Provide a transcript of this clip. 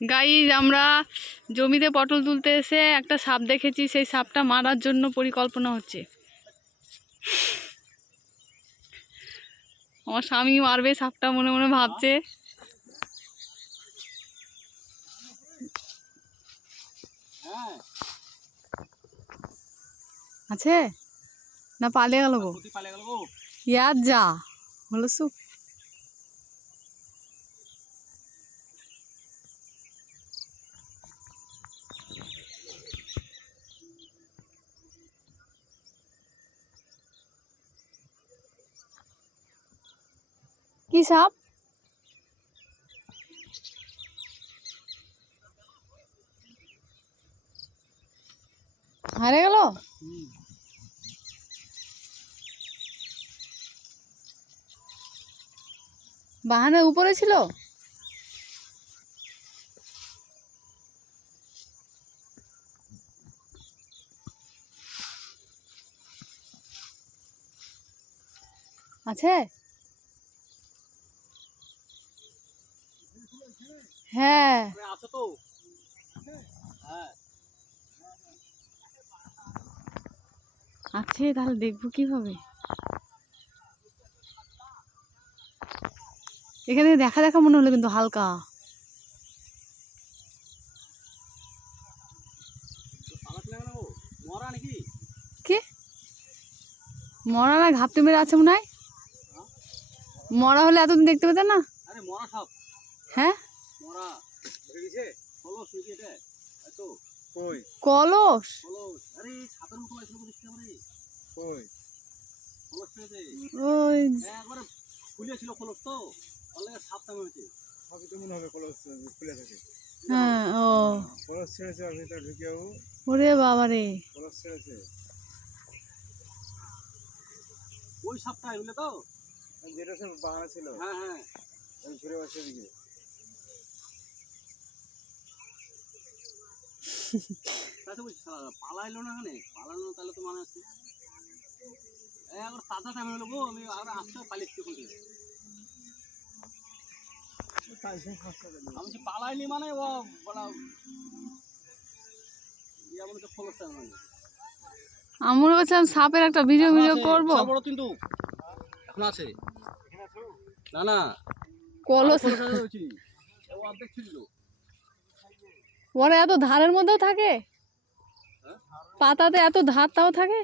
Guys, আমরা জমিতে পটল তুলতে এসে একটা সাপ দেখেছি। সেই সাপটা মারার জন্য পরিকল্পনা হচ্ছে। আমার স্বামী মারবে সাপটা, মনে মনে ভাবছে। আছে না পালিয়ে গেল গো? ইয়ার যা হলো সুপ। কি সাপ? হারে গেল? বাহানের উপরে ছিল। আছে? হ্যাঁ আছে, তাহলে দেখবো কিভাবে। এখানে দেখা দেখা মনে হলো কিন্তু হালকা। কি মরা না, ঘাপটি মেরে আছে মনে হয়। মরা হলে এতদিন দেখতে পেতেন না। হ্যাঁ কলস। ওই হ্যাঁ, ও ওরে বাবা রে। ওই সাপটা এগুলো তো যেটা বাংলা ছিল। হ্যাঁ হ্যাঁ, ঘুরে বসে দিকে পালাইলো না, এখানে পালানো তাহলে তো মানে আছে। এখন তাজা টাইম হলো গো, আমি আর আসতে পালিয়ে করি। আমি পালাইনি মানে ও বলা মনে তো খোলস টাইম মানে। আমরা বলছিলাম সাপের একটা ভিডিও করবো। বড় কিন্তু এখন আছে না না কলস। ওরা এত ধারের মধ্যেও থাকে, পাতাতে এত ধার তাও থাকে।